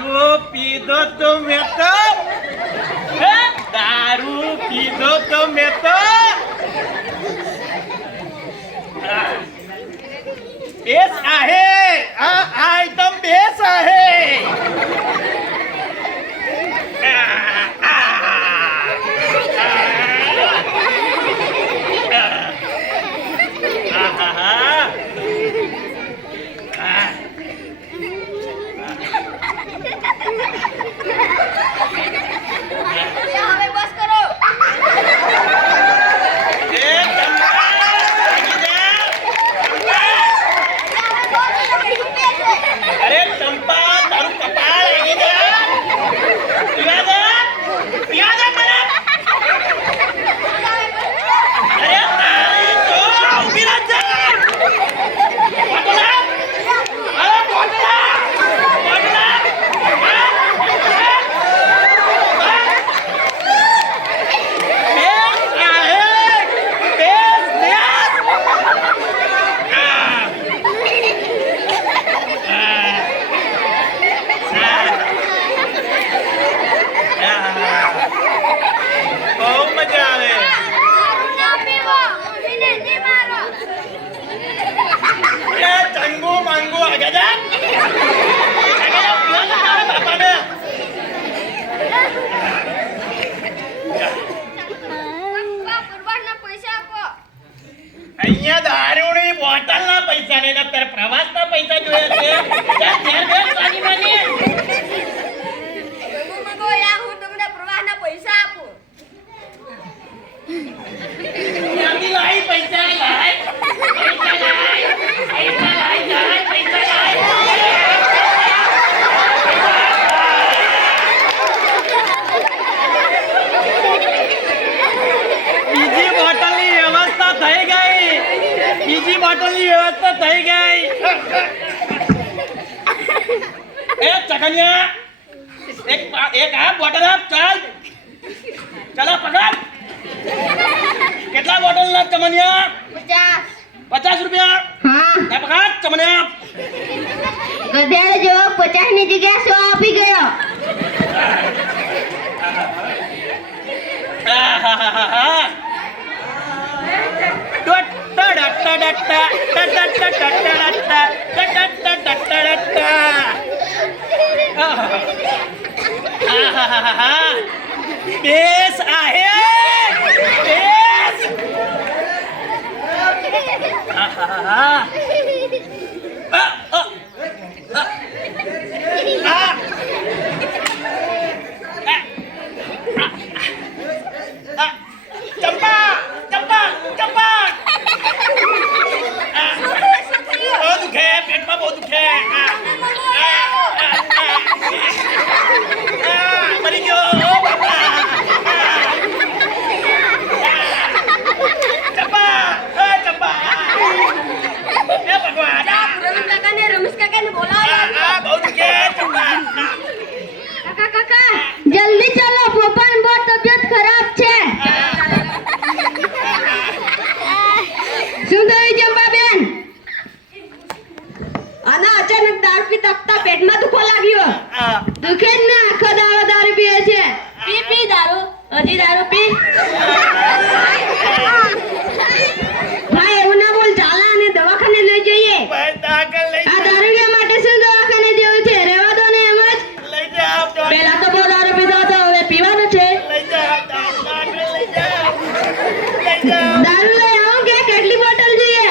દારૂ પીધો તો મેં તો દારૂ પીધો તો મેં તો बेस आहे एकदम बेस आहे बस करो अरे चंपा तारू कपाळ आहे ना पिया मला अरे तो उभी राहत जा અહીંયા દારૂની બોટલના પૈસા નહીં ને પ્રવાસના પૈસા જોઈએ છે હું તમને પ્રવાસના પૈસા આપું જલ્દી લાઈ પૈસા લાઈ બીજી બોટલની વ્યવસ્થા થઈ ગઈ એ ચકનિયા એક આ બોટલ આપ ચાલ ચલા પકડ કેટલા બોટલ ના ચમનિયા 50 રૂપિયા હા પકડ ચમનિયા ગધેડ જો 50 ની જગ્યાએ 100 આપી ગયો बेस आहे बेस चंपा चंपा चंपा बहुत दुखे पेट में बहुत दुखे मरी गयो चंपा चंपा ए भगवान रमेश काका ने बोला बहुत दुखे चंपा काका जल्दी चलो पप्पा ने बहुत तबीयत खराब છે સુંદરી જંબાબેન આના અચાનક દારૂ પી તપતા પેટમાં દુખો લાગ્યો દુખે જ ના આખો દાડો દારૂ પીએ છે પી દારૂ હજી દારૂ પી ભાઈ એવું ના બોલ ચાલે અને દવાખાને લઈ જઈએ આ દારૂડિયા માટે શું દવાખાને જેવું છે રહેવા દો ને એમ જ પહેલા તો બહુ દારૂ પીધો હતો હવે પીવાનું છે દારૂ લઈ આવો કે કેટલી બોટલ જોઈએ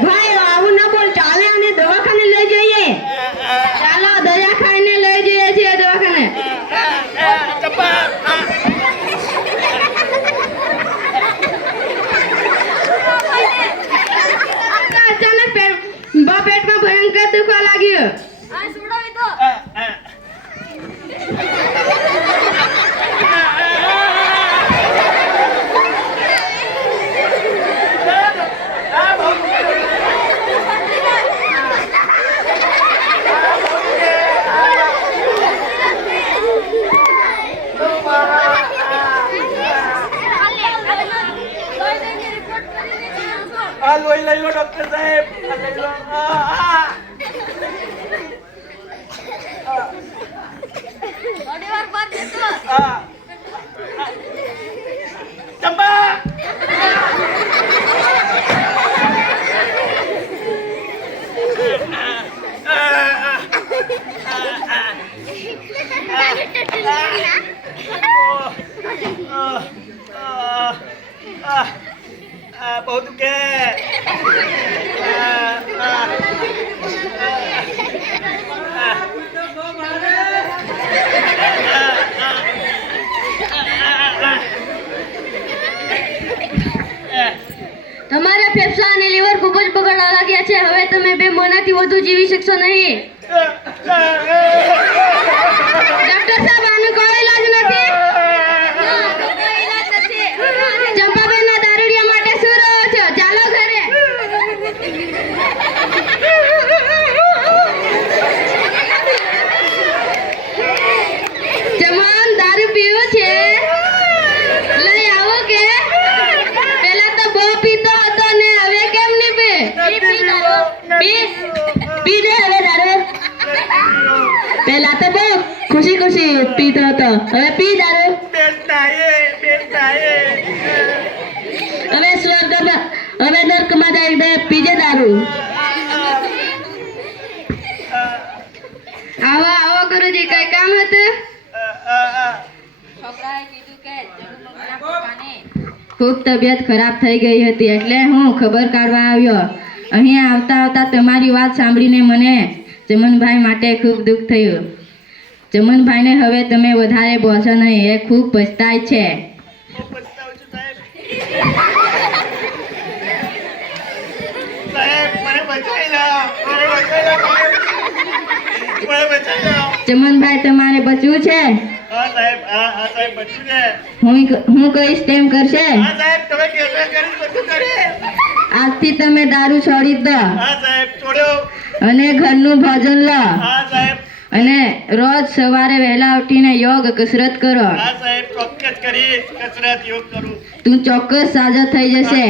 ભાઈ આવું ના બોલ ચાલે અને દવાખાને લઈ જઈએ ચાલો દયા ખાઈને લઈ જઈએ છીએ દવાખાને અચાનક પેટમાં ભયંકર દુખવા લાગ્યો લોહી લઈ લો ડોક્ટર સાહેબ લઈ લો બહુ દુખે. તમારા ફેફસા અને લીવર ખૂબ જ બગડવા લાગ્યા છે. હવે તમે 2 મહિનાથી વધુ જીવી શકશો નહીં. ડોક્ટર સાહેબ, આનો કોઈ ઈલાજ નથી? ચંપાબેનના દારૂડિયા માટે શું રહો છો? ચાલો ઘરે. ચમન, દારૂ પીવો છે? લઈ આવો કે? પહેલા તો બહુ પીતો હતો ને હવે કેમ નહીં પી? પી દે હવે દારૂ. પહેલા તો બહુ ખુશી ખુશી પીતો હતો, હવે પી દારૂ. હવે સ્વર્ગમાં, હવે નર્કમાં જાય દે, પીજે દારૂ. આવો આવો ગુરુજી, કઈ કામ હતું? ખૂબ તબિયત ખરાબ થઈ ગઈ હતી એટલે હું ખબર કાઢવા આવ્યો. અહીં આવતા આવતા તમારી વાત સાંભળીને મને ચમનભાઈ માટે ખૂબ દુઃખ થયું. ચમનભાઈને હવે તમે વધારે બોલશો નહીં, એ ખૂબ પછતાય છે. ચમનભાઈ, તમારે બચવું છે. હું કહીશ તેમ કરશે. આજથી તમે દારૂ છોડી દો અને ઘરનું ભોજન લો અને રોજ સવારે વહેલા ઉઠીને યોગ કસરત કરો. તું ચોક્કસ સાજો થઈ જશે.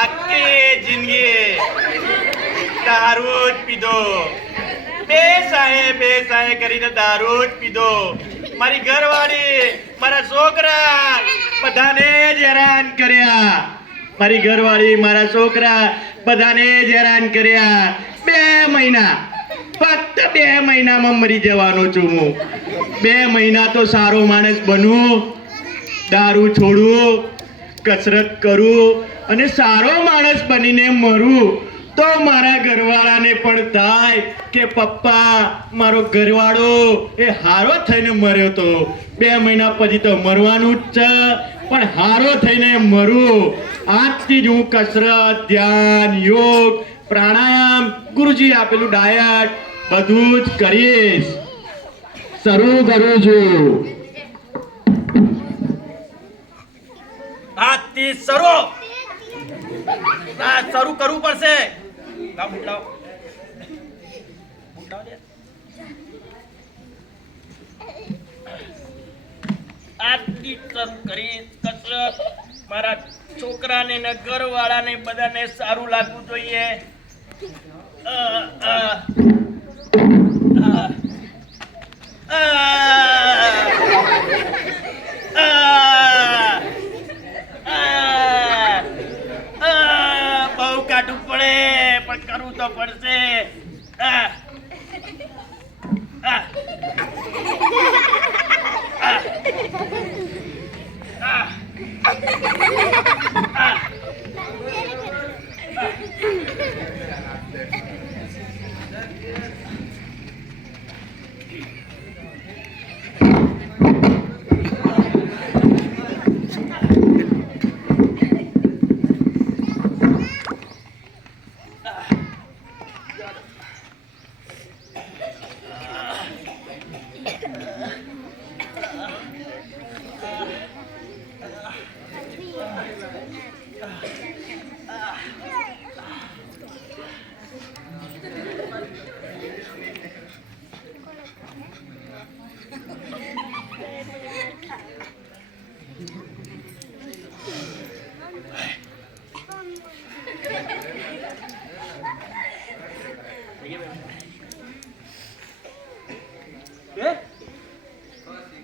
આખી જિંદગી દારૂ જ પીધો. બે સાહે કરીને દારૂ જ પીધો. મારી ઘરવાળી, મારા છોકરા બધાને જ હેરાન કર્યા. મારી ઘરવાળી, મારા છોકરા બધાને જ હેરાન કર્યા. 2 મહિના, ફક્ત 2 મહિનામાં મરી જવાનો છું હું. 2 મહિના તો સારો માણસ બનું, દારૂ છોડું, કસરત કરું અને સારો માણસ બનીને મરું તો મારા ઘરવાળાને પણ થાય કે પપ્પા, મારો ઘરવાળો એ હારો થઈને મર્યો તો. 2 મહિના પછી તો મરવાનું જ છે, પણ હારો થઈને મરું. આજથી જ હું કસરત, ધ્યાન, યોગ, પ્રાણાયામ, ગુરુજી આપેલું ડાયટ બધું જ કરીશ. શરૂ કરું છું. આજથી શરૂ કરવું પડશે. આજથી શરૂ કરીશ કસરત. મારા છોકરાને ને ઘરવાળાને બધાને સારું લાગવું જોઈએ. બહુ કાઢવું પડે પણ કરવું તો પડશે.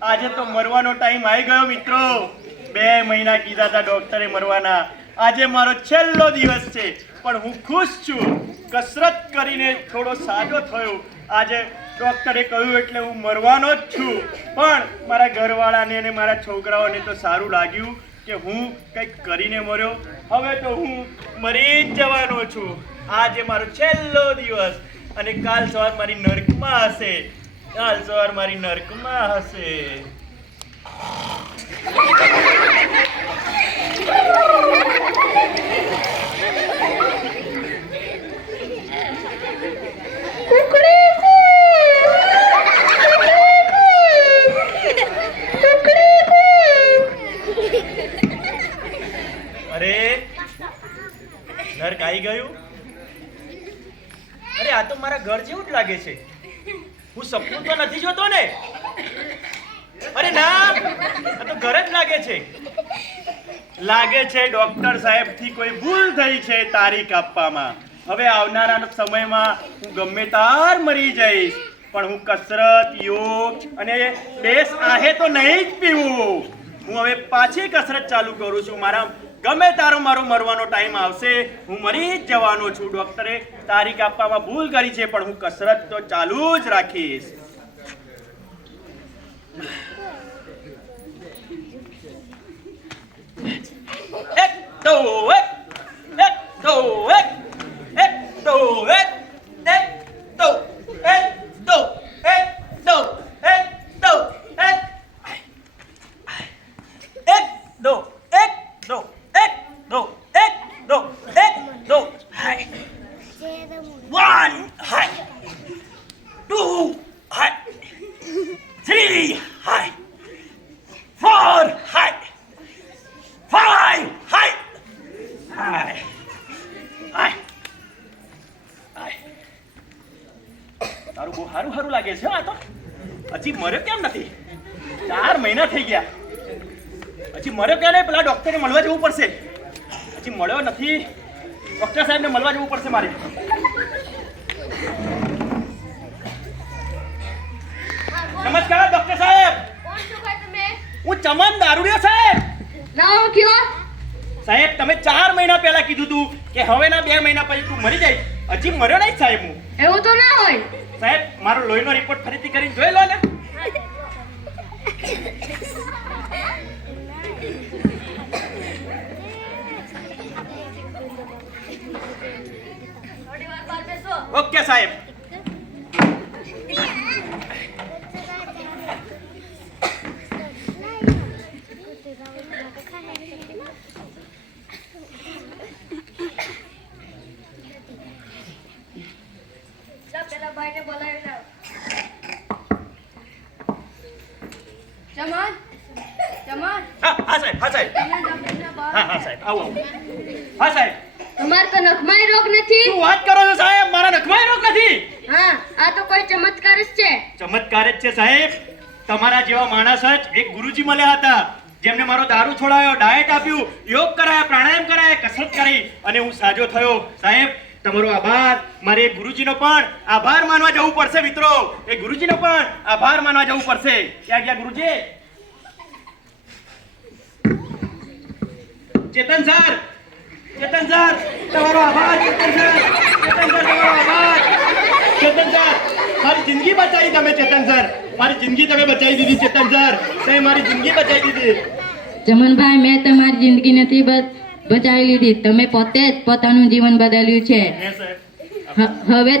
આજે તો મરવાનો ટાઈમ આવી ગયો મિત્રો. 2 મહિના કીધા હતા ડોક્ટરે મરવાના. આજે મારો છેલ્લો દિવસ છે પણ હું ખુશ છું. કસરત કરીને થોડો સાજો થયો. આજે ડોક્ટરે કહ્યું એટલે હું મરવાનો જ છું, પણ મારા ઘરવાળાને અને મારા છોકરાઓને તો સારું લાગ્યું કે હું કંઈક કરીને મર્યો. હવે તો હું મરી જ જવાનો છું. આજે મારો છેલ્લો દિવસ, અને કાલ સવાર મારી નર્કમાં હશે. કાલ સવાર મારી નર્કમાં હશે. અરે નર્ક આવી ગયું. અરે આ તો મારા ઘર જેવું જ લાગે છે. હું સપનું તો નથી જોતો ને? અરે ના, આ તો ઘર જ લાગે છે. લાગે છે ડોક્ટર સાહેબ થી કોઈ ભૂલ થઈ છે તારીખ આપવામાં. હવે આવનારા સમયમાં હું ગમે તાર મરી જઈશ, પણ હું કસરત, યોગ અને બેસ આહે તો નહીં જ પીવું. હું હવે પાછી કસરત ચાલુ કરું છું. મારા ગમે તારો મારો મરવાનો ટાઈમ આવશે, હું મરી જ જવાનો છું. ડોક્ટરે તારીખ આપવામાં ભૂલ કરી છે, પણ હું કસરત તો ચાલુ જ રાખીશ. એક દો એક દો એક દો એક દો એક દો એક દો એક દો એક દો એક દો એક દો એક દો એક દો. હાય 1 હાય 2 હાય 3 હાય 4 હાય 5 હાય હાય હાય. તારું બહુ સારું સારું લાગે છે. આ તો હજી મર્યો કેમ નથી? 4 મહિના થઈ ગયા. હજી મર્યો ક્યાં નહીં? પેલા ડોક્ટરને મળવા જવું પડશે. હજી મળ્યો નથી. ડોક્ટર સાહેબને મળવા જવું પડશે મારે. નમસ્કાર ડોક્ટર સાહેબ. કોણ છો ભાઈ તમે? હું ચમન દારૂડિયો સાહેબ. નામ કયો? સાહેબ તમે 4 મહિના પહેલા કીધું હતું કે હવેના 2 મહિના પછી તું મરી જાય. હજી મર્યો નહીં સાહેબ હું. એવું તો ના હોય. સાહેબ મારો લોહીનો રિપોર્ટ ફરીથી કરીને જોઈ લો ને. ઓકે સાહેબ. પેલા ભાઈને બોલાવી લાવ. ચમન ચમન હા સાહેબ. હા સાહેબ. હા સાહેબ. આવો આવો. હા સાહેબ. તમારે તો નખમાય રોગ નથી. શું વાત કરો છો સાહેબ? મારા નખમાં રોગ નથી. હા, આ તો કોઈ ચમત્કાર જ છે. ચમત્કાર જ છે સાહેબ. તમારા જેવા માણસ જ એક ગુરુજી મળ્યા હતા, જેમને મારો દારૂ છોડાયો, ડાયટ આપ્યું, યોગ કરાયા, પ્રાણાયામ કરાયા, કસરત કરી અને હું સાજો થયો. સાહેબ તમારો આભાર. મારે એ ગુરુજીનો પણ આભાર માનવા જવું પડશે મિત્રો. એ ગુરુજીનો પણ આભાર માનવા જવું પડશે. ક્યાં ગયા ગુરુજી? ચેતન સર, ચેતન સર તમારો આભાર. ચેતન સર, ચેતન સર તમારો આભાર. ચેતન સર મારી જિંદગી બચાવી તમે. ચેતન સર મારી જિંદગી તમે બચાવી દીધી. ચેતન સર તમે મારી જિંદગી બચાવી દીધી. ચમનભાઈ, મેં તમારી જિંદગી નથી બચાવી લીધી. તમે પોતે જ પોતાનું જીવન બદલ્યું છે. હવે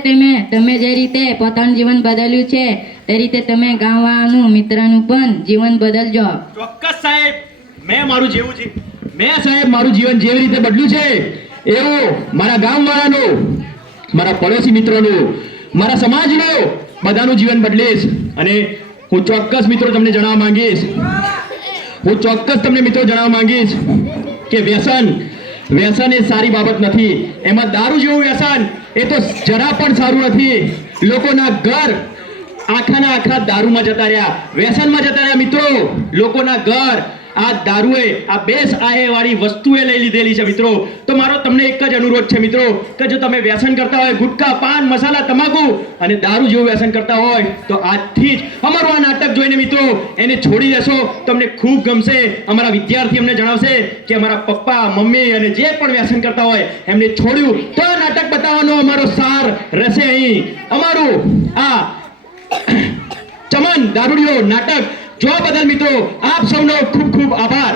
તમે જે રીતે પોતાનું જીવન બદલ્યું છે તે રીતે તમે ગામવાળાનું, મિત્રનું પણ જીવન બદલજો. ચોક્કસ સાહેબ. મેં મારું જીવન જેવી રીતે બદલ્યું છે એવું મારા ગામવાળાનું, મારા પડોશી મિત્રોનું, મારા સમાજનું, બધાનું જીવન બદલીશ. અને હું ચોક્કસ મિત્રો તમને જણાવવા માંગીશ કે વ્યસન એ સારી બાબત નથી. એમાં દારૂ જેવું વ્યસન એ તો જરા પણ સારું નથી. લોકોના ઘર આખા દારૂમાં જતા રહ્યા, વ્યસનમાં જતા રહ્યા મિત્રો. લોકોના ઘર આ દારૂએ આ બેસહાય વાળી વસ્તુએ લઈ લીધેલી છે મિત્રો. તો મારો તમને એક જ અનુરોધ છે મિત્રો કે જો તમે વ્યસન કરતા હોય ગુટખા પાન મસાલા તમાકુ અને દારૂ જેવું વ્યસન કરતા હોય તો આજથી જ અમારું આ નાટક જોઈને મિત્રો એને છોડી દેશો. તમને ખૂબ ગમશે. અમારા વિદ્યાર્થી અમને જણાવશે કે અમારા પપ્પા મમ્મી અને જે પણ વ્યસન કરતા હોય એમને છોડ્યું. તો આ નાટક બતાવવાનો અમારો સાર રહેશે અહીં. અમારું આ ચમન દારૂડિયો નાટક જોવા બદલ મિત્રો આપ સૌનો ખૂબ ખૂબ આભાર.